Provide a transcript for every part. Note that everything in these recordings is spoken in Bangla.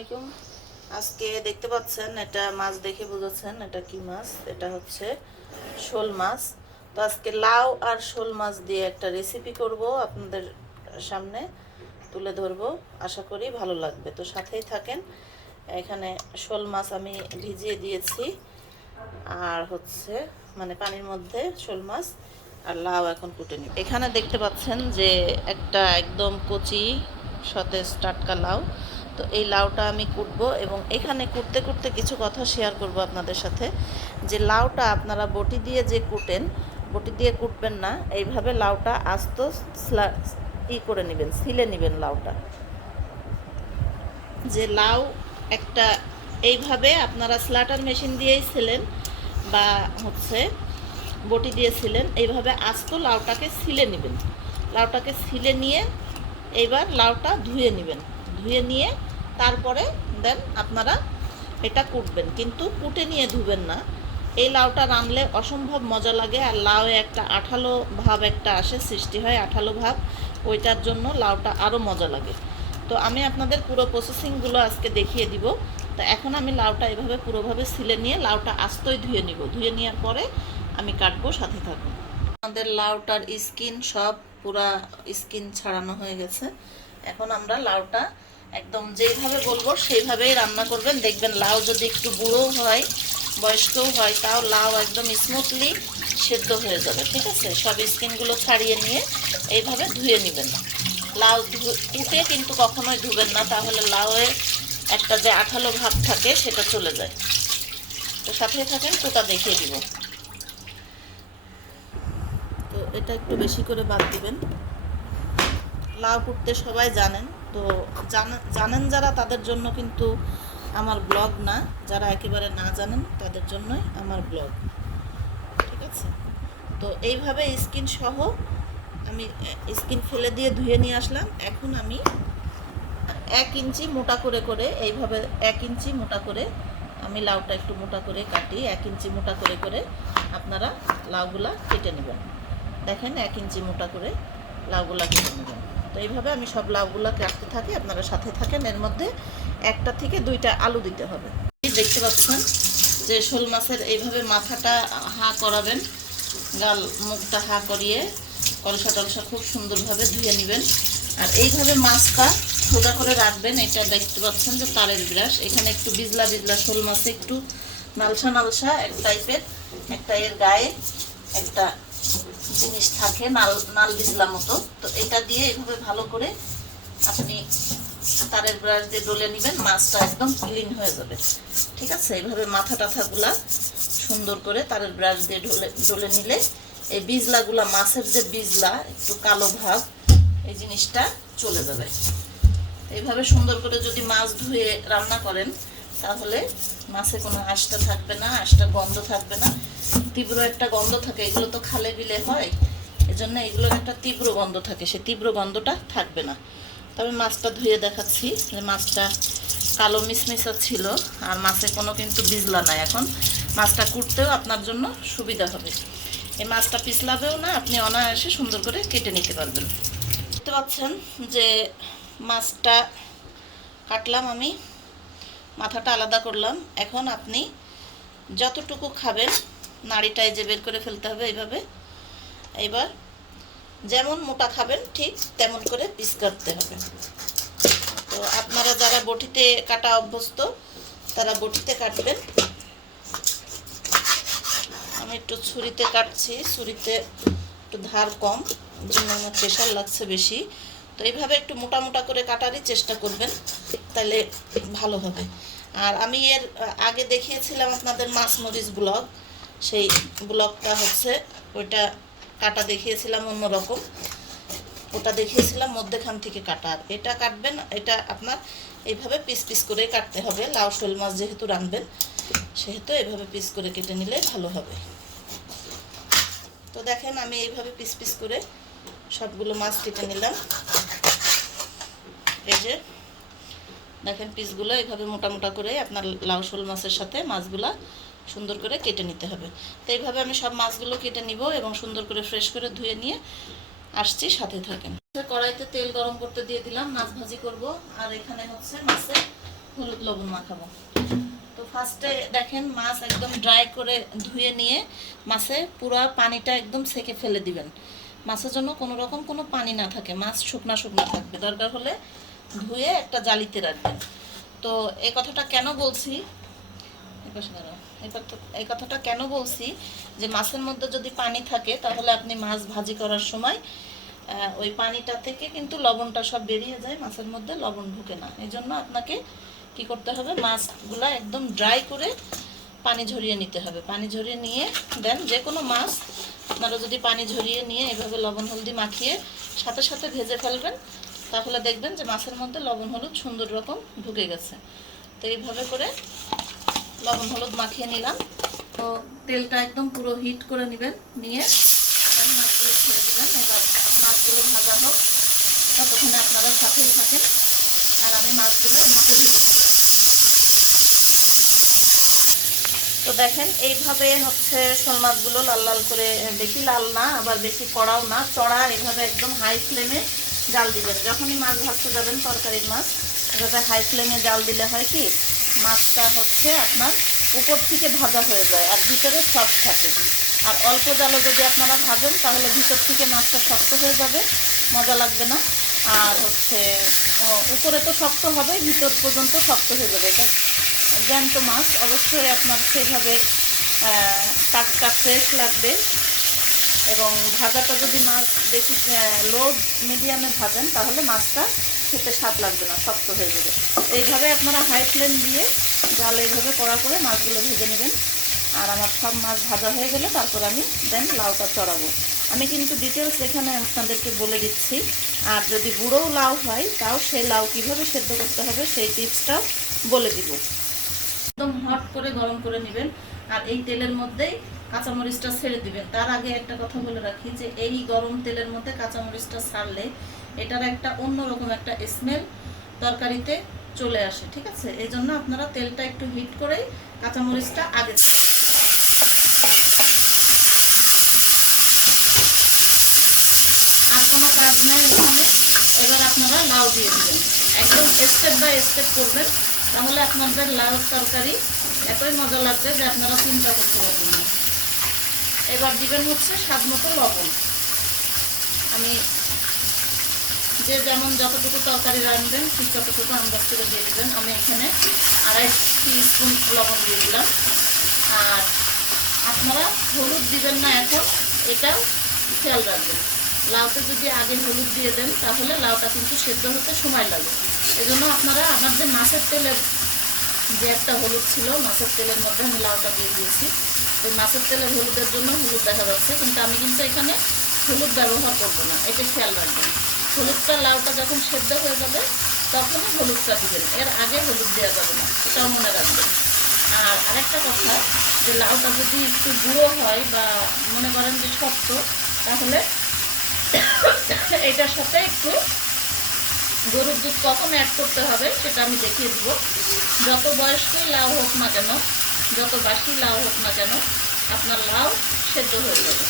আলাইকুম। আজকে দেখতে পাচ্ছেন এটা মাছ দেখে বুঝেছেন এটা কি মাছ। এটা হচ্ছে শোল মাছ। তো আজকে লাউ আর শোল মাছ দিয়ে একটা রেসিপি করব, আপনাদের সামনে তুলে ধরবো। আশা করি ভালো লাগবে, তো সাথেই থাকেন। এখানে শোল মাছ আমি ভিজিয়ে দিয়েছি, আর হচ্ছে মানে পানির মধ্যে শোল মাছ আর লাউ এখন কুটে নিই। এখানে দেখতে পাচ্ছেন যে একটা একদম কচি সতেজ টাটকা লাউ। তো এই লাউটা আমি কুটবো, এবং এখানে কুটতে কুটতে কিছু কথা শেয়ার করব আপনাদের সাথে। যে লাউটা আপনারা বটি দিয়ে যে কুটেন, বটি দিয়ে কুটবেন না, এইভাবে লাউটা আস্ত করে নেবেন, ছিলে নেবেন লাউটা। যে লাউ একটা এইভাবে আপনারা স্লাটার মেশিন দিয়েই ছিলেন বা হচ্ছে বটি দিয়েছিলেন, এইভাবে আস্ত লাউটাকে ছিলে নেবেন। লাউটাকে ছিলে নিয়ে এইবার লাউটা ধুয়ে নেবেন। ধুয়ে নিয়ে তারপরে দেন আপনারা এটা কুটবেন, কিন্তু কুটে নিয়ে ধুবেন না। এই লাউটা রানলে অসম্ভব মজা লাগে, আর লাউয়ে একটা আঠালো ভাব একটা আসে, সৃষ্টি হয় আঠালো ভাব, ওইটার জন্য লাউটা আরও মজা লাগে। তো আমি আপনাদের পুরো প্রসেসিংগুলো আজকে দেখিয়ে দিব। তো এখন আমি লাউটা এভাবে পুরোভাবে ছিলে নিয়ে লাউটা আস্তই ধুয়ে নিব। ধুয়ে নেওয়ার পরে আমি কাটবো, সাথে থাকুন। আমাদের লাউটার স্কিন সব পুরা স্কিন ছাড়ানো হয়ে গেছে। এখন আমরা লাউটা একদম যেইভাবে বলবো সেইভাবেই রান্না করবেন। দেখবেন লাউ যদি একটু বুড়ো হয়, বয়স্কও হয়, তাও লাউ একদম স্মুথলি সেদ্ধ হয়ে যাবে। ঠিক আছে, সব স্কিনগুলো ছাড়িয়ে নিয়ে এইভাবে ধুয়ে নেবেন। লাউ কুটে কিন্তু কখনোই ধুবেন না, তাহলে লাউয়ের একটা যে আঠালো ভাব থাকে সেটা চলে যায়। তো সাথে থাকেন, কোটা দেখিয়ে দিব। তো এটা একটু বেশি করে বাদ দিবেন। লাউ কুটতে সবাই জানেন, তো জানেন যারা তাদের জন্য কিন্তু আমার ব্লগ না, যারা একেবারে না জানেন তাদের জন্যই আমার ব্লগ। ঠিক আছে, তো এইভাবে স্কিন সহ আমি স্কিন ফেলে দিয়ে ধুয়ে নিয়ে আসলাম। এখন আমি 1 ইঞ্চি মোটা করে করে এইভাবে 1 ইঞ্চি মোটা করে আমি লাউটা একটু মোটা করে কাটি। 1 ইঞ্চি মোটা করে করে আপনারা লাউগুলা কেটে নেবেন। দেখেন 1 ইঞ্চি মোটা করে লাউগুলা কেটে নেবেন। তো এইভাবে আমি সব লাউগুলা কাটতে থাকি, আপনারা সাথে থাকেন। এর মধ্যে 1টা থেকে 2টা আলু দিতে হবে। দেখতে পাচ্ছেন যে শোল মাছের এইভাবে মাথাটা হা করাবেন, গাল মুখটা হা করিয়ে কলসা টলসা খুব সুন্দরভাবে ধুয়ে নেবেন। আর এইভাবে মাছটা সোজা করে রাখবেন। এটা দেখতে পাচ্ছেন যে তারের ব্রাশ, এখানে একটু বিজলা বিজলা, শোল মাছে একটু নালসা নালসা এক টাইপের, একটা এর গায়ে একটা জিনিস থাকে নাল বিজলা মতো। তো এটা দিয়ে এইভাবে ভালো করে আপনি তারের ব্রাশ দিয়ে ডলে নেবেন, মাছটা একদম ক্লিন হয়ে যাবে। ঠিক আছে, এইভাবে মাথা টাথাগুলা সুন্দর করে তারের ব্রাশ দিয়ে ডলে নিলে এই বিজলাগুলা, মাছের যে বিজলা একটু কালো ভাব, এই জিনিসটা চলে যাবে। এইভাবে সুন্দর করে যদি মাছ ধুয়ে রান্না করেন, তাহলে মাছে কোনো আঁশটা থাকবে না, আঁশটা গন্ধ থাকবে না। তীব্র একটা গন্ধ থাকে, এগুলো তো খালে বিলে হয়, এজন্য এগুলোর একটা তীব্র গন্ধ থাকে, সে তীব্র গন্ধটা থাকবে না। তবে মাছটা ধুয়ে দেখাচ্ছি যে মাছটা কালো মিসমিসা ছিল, আর মাছে কোনো কিন্তু বিজলা নাই। এখন মাছটা কুটতেও আপনার জন্য সুবিধা হবে, এই মাছটা পিছলাবেও না, আপনি অনায়াসে সুন্দর করে কেটে নিতে পারবেন। দেখতে পাচ্ছেন যে মাছটা কাটলাম, আমি মাথাটা আলাদা করলাম। এখন আপনি যতটুকু খাবেন নাড়িটায় যে বের করে ফেলতে হবে এইভাবে। এইবার যেমন মোটা খাবেন ঠিক তেমন করে পিস কাটতে হবে। তো আপনারা যারা বটিতে কাটা অভ্যস্ত তারা বটিতে কাটবেন। আমি একটু ছুরিতে কাটছি, ছুরিতে একটু ধার কম, জন্য আমার প্রেশার লাগছে বেশি। তো এইভাবে একটু মোটা মোটা করে কাটারই চেষ্টা করবেন, তাহলে ভালো হবে। আর আমি এর আগে দেখিয়েছিলাম আপনাদের মাছ মরিচ ব্লগ, সেই ব্লগটা হচ্ছে ওইটা কাটা দেখিয়েছিলাম অন্যরকম, ওটা দেখিয়েছিলাম মধ্যেখান থেকে কাটা। আর এটা কাটবেন, এটা আপনার এইভাবে পিস পিস করে কাটতে হবে। লাউ শোল মাছ যেহেতু রাঁধবেন সেহেতু এইভাবে পিস করে কেটে নিলে ভালো হবে। তো দেখেন আমি এইভাবে পিস পিস করে সবগুলো মাছ কেটে নিলাম। এই যে দেখেন পিসগুলো এইভাবে মোটা মোটা করে আপনার লাউ শোল মাছের সাথে মাছগুলা সুন্দর করে কেটে নিতে হবে। তো এইভাবে আমি সব মাছগুলো কেটে নিব এবং সুন্দর করে ফ্রেশ করে ধুয়ে নিয়ে আসছি, সাথে থাকেন। কড়াইতে তেল গরম করতে দিয়ে দিলাম, মাছ ভাজি করব। আর এখানে হচ্ছে মাছের হলুদ লবণ মাখাবো। তো ফার্স্টে দেখেন মাছ একদম ড্রাই করে ধুয়ে নিয়ে মাছে পুরো পানিটা একদম সেকে ফেলে দিবেন। মাছের জন্য কোনো রকম কোনো পানি না থাকে, মাছ শুকনা শুকনা থাকবে। দরকার হলে ধুয়ে একটা জালিতে রাখবেন। তো এই কথাটা কেন বলছি, এই কথাটা কেন বলছি যে মাছের মধ্যে যদি পানি থাকে তাহলে আপনি মাছ ভাজি করার সময় ওই পানিটা থেকে কিন্তু লবণটা সব বেরিয়ে যায়, মাছের মধ্যে লবণ ঢুকে না। এই জন্য আপনাকে কি করতে হবে, মাছগুলা একদম ড্রাই করে পানি ঝরিয়ে নিতে হবে। পানি ঝরিয়ে নিয়ে দেন যে কোনো মাছ আপনারা যদি পানি ঝরিয়ে নিয়ে এভাবে লবণ হলদি মাখিয়ে সাথে সাথে ভেজে ফেলবেন, তাহলে দেখবেন যে মাছের মধ্যে লবণ হলুদ সুন্দর রকম ঢুকে গেছে। তো এইভাবে করে লবণ হলুদ মাখিয়ে নিলাম। তো তেলটা একদম পুরো হিট করে নেবেন, নিয়ে মাছগুলো ছেড়ে দেবেন। এবার মাছগুলো ভাজা হোক, ততক্ষণে আপনারা সাথেই থাকেন আর আমি মাছগুলোর মধ্যে ভেজে ফেলব। তো দেখেন এইভাবে হচ্ছে শোল মাছগুলো লাল লাল করে, বেশি লাল না আবার বেশি কড়াও না, চড়া, এইভাবে একদম হাই ফ্লেমে জাল দিবেন। যখনই মাছ ভাজতে যাবেন তরকারির মাছ, এভাবে হাই ফ্লেমে জাল দিলে হয় কি মাছটা হচ্ছে আপনার উপর থেকে ভাজা হয়ে যায় আর ভিতরে সফট থাকে। আর অল্প জালে যদি আপনারা ভাজেন তাহলে ভিতর থেকে মাছটা শক্ত হয়ে যাবে, মজা লাগবে না। আর হচ্ছে উপরে তো শক্ত হবে, ভিতর পর্যন্ত শক্ত হয়ে যাবে। এটা জ্যান্ত মাছ, অবশ্যই আপনার সেইভাবে টাটকা ফ্রেশ লাগবে। এবং ভাজাটা যদি মাছ বেশি লো মিডিয়ামে ভাজেন তাহলে মাছটা খেতে স্বাদ লাগবে না, শক্ত হয়ে যাবে। এইভাবে আপনারা হাই ফ্লেম দিয়ে জাল এইভাবে কড়া করে মাছগুলো ভেজে নেবেন। আর আমার সব মাছ ভাজা হয়ে গেলে তারপর আমি দেন লাউটা চড়াবো। আমি কিন্তু ডিটেলস এখানে আপনাদেরকে বলে দিচ্ছি। আর যদি বুড়োও লাউ হয় তাও সেই লাউ কীভাবে সেদ্ধ করতে হবে সেই টিপসটাও বলে দিব। একদম হট করে গরম করে নেবেন আর এই তেলের মধ্যেই কাঁচামরিচটা ছেড়ে দিবেন। তার আগে একটা কথা বলে রাখি যে এই গরম তেলের মধ্যে কাঁচামরিচটা ছাড়লে এটার একটা অন্যরকম একটা স্মেল তরকারিতে চলে আসে, ঠিক আছে? এই জন্য আপনারা তেলটা একটু হিট করেই কাঁচামরিচটা আগে ছেড়ে দেবেন। আর কোনো কাজ নাই এখানে। এবার আপনারা লাউ দিয়ে দেবেন, একদম স্টেপ বাই স্টেপ করবেন, তাহলে আপনাদের লাউ তরকারি এতই মজা লাগবে যে আপনারা চিন্তা করতে পারবেন না। এবার দিবেন হচ্ছে স্বাদ মতো লবণ। আমি যে যেমন যতটুকু তরকারি রাঁধবেন ঠিক ততটুকু আন্দাজ করে দিয়ে দেবেন। আমি এখানে 2.5 টিস্পুন লবণ দিয়ে দিলাম। আর আপনারা হলুদ দিবেন না এখন, এটাও খেয়াল রাখবেন। লাউতে যদি আগে হলুদ দিয়ে দেন তাহলে লাউটা কিন্তু সেদ্ধ হতে সময় লাগে। এজন্য আপনারা আমার যে মাছের তেলের যে একটা হলুদ ছিল, মাছের তেলের মধ্যে আমি লাউটা দিয়ে দিয়েছি। ওই মাছের তেলের হলুদের জন্য হলুদ দেখা যাচ্ছে, কিন্তু আমি কিন্তু এখানে হলুদ ব্যবহার করবো না, এটা খেয়াল রাখবেন। হলুদটা লাউটা যখন সেদ্ধ হয়ে যাবে তখনই হলুদটা দিবেন, এর আগে হলুদ দেওয়া যাবে না, এটাও মনে রাখবেন। আর আরেকটা কথা, যে লাউটা যদি একটু গুঁড়ো হয় বা মনে করেন যে শক্ত, তাহলে এটার সাথে একটু গরুর দুধ কখন অ্যাড করতে হবে সেটা আমি দেখিয়ে দিব। যত বয়স্কই লাউ হোক না কেন, যত বাসি লাউ হোক না কেন, আপনার লাউ সেদ্ধ হয়ে যাবে।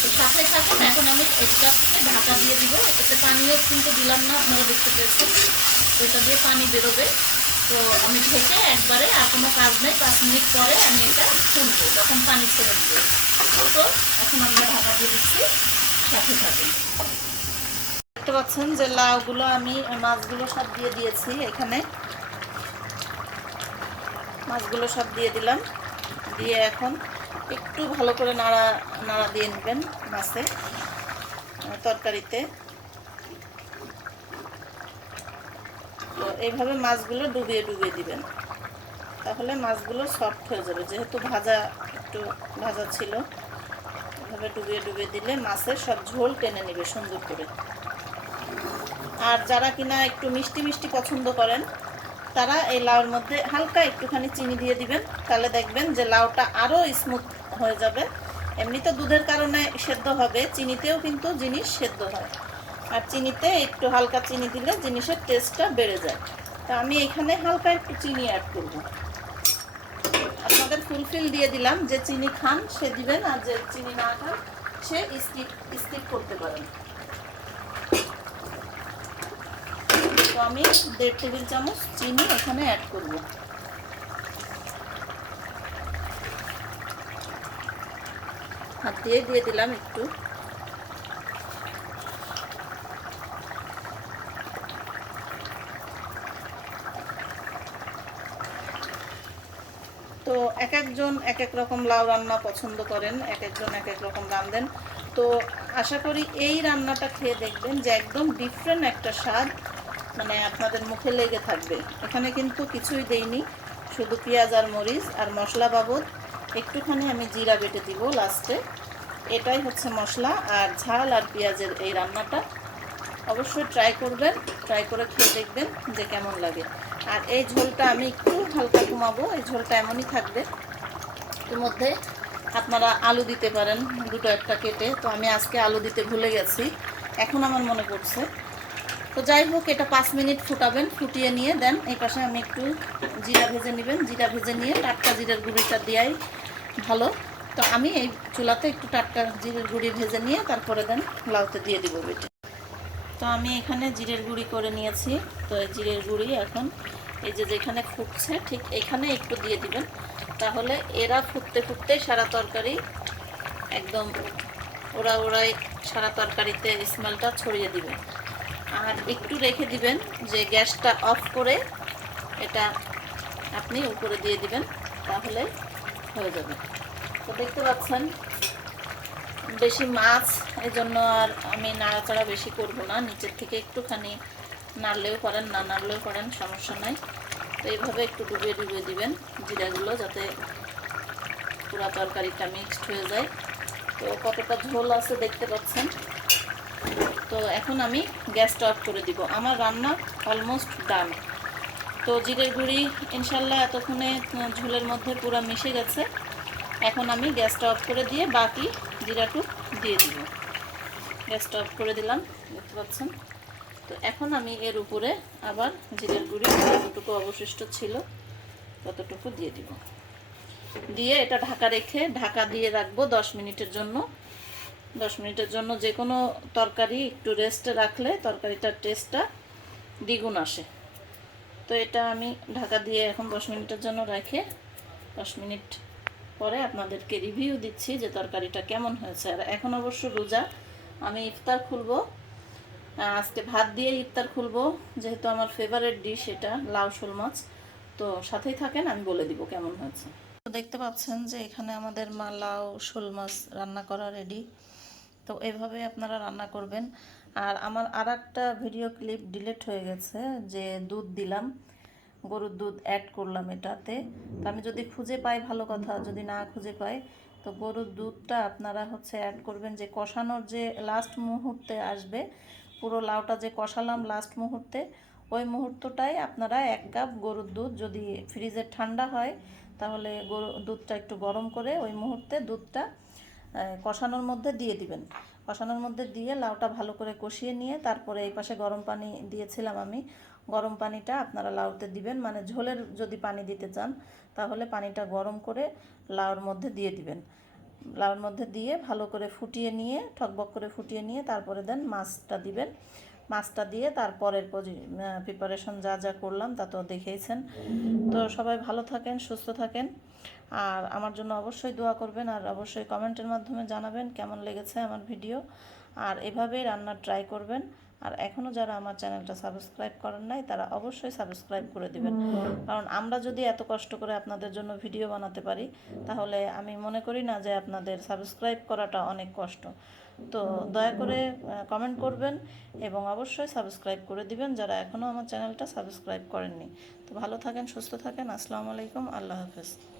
তো সাথে থাকুন। এখন আমি এটাকে ঢাকা দিয়ে দিব। এটাতে পানিও কিন্তু দিলাম না, আপনারা দেখতে পেয়েছেন। তো এটা দিয়ে পানি বেরোবে। তো আমি ঢেকে একবারে, আর কোনো কাজ নেই, 5 মিনিট পরে আমি এটা খুলবো, তখন পানি ছেড়ে দিব। তো এখন আমরা ঢাকা দিয়ে দিচ্ছি, সাথে থাকুন। দেখতে পাচ্ছেন যে লাউগুলো আমি মাছগুলো সব দিয়ে দিয়েছি। এখানে মাছগুলো সব দিয়ে দিলাম, দিয়ে এখন একটু ভালো করে নাড়া নাড়া দিয়ে নেবেন মাছে তরকারিতে। তো এইভাবে মাছগুলো ডুবিয়ে ডুবিয়ে দিবেন, তাহলে মাছগুলো সফট হয়ে যাবে। যেহেতু ভাজা, একটু ভাজা ছিল, এভাবে ডুবিয়ে ডুবিয়ে দিলে মাছের সব ঝোল টেনে নেবে সুন্দর করে। আর যারা কিনা একটু মিষ্টি মিষ্টি পছন্দ করেন তারা এই লাউর মধ্যে হালকা একটুখানি চিনি দিয়ে দিবেন, তাহলে দেখবেন যে লাউটা আরও স্মুথ হয়ে যাবে। এমনিতে দুধের কারণে সেদ্ধ হবে, চিনিতেও কিন্তু জিনিস সেদ্ধ হয়। আর চিনিতে একটু হালকা চিনি দিলে জিনিসের টেস্টটা বেড়ে যায়। তা আমি এখানে হালকা একটু চিনি অ্যাড করব। আপনাদের ফুলফিল দিয়ে দিলাম, যে চিনি খান সে দিবেন, আর যে চিনি না খান সে স্কিপ করতে পারেন। তো আমি 1.5 টেবিল চামচ চিনি এখানে অ্যাড করব। হাত দিয়ে দিলাম একটু। তো এক একজন এক এক রকম লাউ রান্না পছন্দ করেন, এক একজন এক এক রকম রাঁধেন। তো আশা করি এই রান্নাটা খেয়ে দেখবেন যে একদম ডিফারেন্ট একটা স্বাদ, মানে আপনাদের মুখে লেগে থাকবে। এখানে কিন্তু কিছুই দেইনি, শুধু পেঁয়াজ আর মরিচ আর মশলা বাবদ একটুখানি আমি জিরা বেটে দিব লাস্টে। এটাই হচ্ছে মশলা আর ঝাল আর পেঁয়াজের এই রান্নাটা। অবশ্যই ট্রাই করবেন, ট্রাই করে খেয়ে দেখবেন যে কেমন লাগে। আর এই ঝোলটা আমি একটু হালকা কমাবো, এই ঝোলটা এমনই থাকবে। এর মধ্যে আপনারা আলু দিতে পারেন, দুটো একটা কেটে। তো আমি আজকে আলু দিতে ভুলে গেছি, এখন আমার মনে পড়ছে। তো যাই হোক, এটা 5 মিনিট ফুটাবেন, ফুটিয়ে নিয়ে দেন এই পাশে আমি একটু জিরা ভেজে নেবেন। জিরা ভেজে নিয়ে টাটকা জিরার গুঁড়িটা দেওয়াই ভালো। তো আমি এই চুলাতে একটু টাটকা জিরের গুঁড়ি ভেজে নিয়ে তারপরে দেন লাউতে দিয়ে দিব বেটে। তো আমি এখানে জিরের গুঁড়ি করে নিয়েছি। তো এই জিরের গুঁড়ি এখন এই যে যেখানে ফুটছে ঠিক এখানে একটু দিয়ে দিবেন, তাহলে এরা ফুটতে ফুটতে সারা তরকারি একদম ওড়াই সারা তরকারিতে স্মেলটা ছড়িয়ে দিবে। আর একটু রেখে দিবেন, যে গ্যাসটা অফ করে এটা আপনি উপরে দিয়ে দিবেন, তাহলে হয়ে যাবে। তো দেখতে পাচ্ছেন বেশি মাছ, এজন্য আর আমি নাড়াচাড়া বেশি করব না। নিচের থেকে একটুখানি নাড়লেও পারেন, না নাড়লেও পারেন, সমস্যা নাই। তো এইভাবে একটু ডুবিয়ে দিবেন জিরাগুলো, যাতে পুরো তরকারিটা মিক্সড হয়ে যায়। তো কতটা ঝোল আছে দেখতে পাচ্ছেন। তো এখন আমি গ্যাসটা অফ করে দিব। আমার রান্না অলমোস্ট ডান। তো জিরের গুঁড়ি ইনশাল্লাহ এতক্ষণে ঝোলের মধ্যে পুরো মিশে গেছে। এখন আমি গ্যাসটা অফ করে দিয়ে বাকি জিরাটুক দিয়ে দিব। গ্যাসটা অফ করে দিলাম, দেখতে পাচ্ছেন। তো এখন আমি এর উপরে আবার জিরের গুঁড়ি যতটুকু অবশিষ্ট ছিল ততটুকু দিয়ে দিব। দিয়ে এটা ঢাকা দিয়ে রাখবো 10 মিনিটের জন্য। 10 মিনিটের জন্য যে কোনো তরকারি একটু রেস্টে রাখলে তরকারিটার টেস্টটা দ্বিগুণ আসে। তো এটা আমি ঢাকা দিয়ে এখন 10 মিনিটের জন্য রেখে 10 মিনিট পরে আপনাদেরকে রিভিউ দিচ্ছি যে তরকারিটা কেমন হয়েছে। আর এখন অবশ্য রোজা, আমি ইফতার খুলবো আজকে, ভাত দিয়ে ইফতার খুলবো, যেহেতু আমার ফেভারিট ডিশ এটা লাউ শোল মাছ। তো সাথেই থাকেন, আমি বলে দিব কেমন হয়েছে। তো দেখতে পাচ্ছেন যে এখানে আমাদের মা লাউ শোল মাছ রান্না করা রেডি। তো এভাবে আপনারা রান্না করবেন। আর আমার আর একটা ভিডিও ক্লিপ ডিলিট হয়ে গেছে, যে দুধ দিলাম, গরুর দুধ অ্যাড করলাম এটাতে। তো আমি যদি খুঁজে পাই ভালো কথা, যদি না খুঁজে পাই তো গরুর দুধটা আপনারা হচ্ছে অ্যাড করবেন, যে কষানোর যে লাস্ট মুহূর্তে আসবে, পুরো লাউটা যে কষালাম লাস্ট মুহূর্তে, ওই মুহূর্তটাই আপনারা 1 কাপ গরুর দুধ, যদি ফ্রিজে ঠান্ডা হয় তাহলে গরুর দুধটা একটু গরম করে ওই মুহূর্তে দুধটা কষানোর মধ্যে দিয়ে দিবেন। কষানোর মধ্যে দিয়ে লাউটা ভালো করে কষিয়ে নিয়ে তারপরে এই পাশে গরম পানি দিয়েছিলাম আমি, গরম পানিটা আপনারা লাউতে দিবেন। মানে ঝোলের যদি পানি দিতে চান তাহলে পানিটা গরম করে লাউর মধ্যে দিয়ে দিবেন। লাউর মধ্যে দিয়ে ভালো করে ফুটিয়ে নিয়ে, ঠকবক করে ফুটিয়ে নিয়ে তারপরে দেন মাছটা দিবেন। মাছটা দিয়ে তারপরের প্রিপারেশন যা যা করলাম তা তো দেখেইছেন। তো সবাই ভালো থাকেন, সুস্থ থাকেন, আর আমার জন্য অবশ্যই দোয়া করবেন, আর অবশ্যই কমেন্টের মাধ্যমে জানাবেন কেমন লেগেছে আমার ভিডিও। আর এভাবেই রান্না ট্রাই করবেন। আর এখনও যারা আমার চ্যানেলটা সাবস্ক্রাইব করেন নাই তারা অবশ্যই সাবস্ক্রাইব করে দিবেন, কারণ আমরা যদি এত কষ্ট করে আপনাদের জন্য ভিডিও বানাতে পারি তাহলে আমি মনে করি না যে আপনাদের সাবস্ক্রাইব করাটা অনেক কষ্ট। তো দয়া করে কমেন্ট করবেন এবং অবশ্যই সাবস্ক্রাইব করে দিবেন যারা এখনও আমার চ্যানেলটা সাবস্ক্রাইব করেননি। তো ভালো থাকেন, সুস্থ থাকেন। আসসালামু আলাইকুম, আল্লাহ হাফেজ।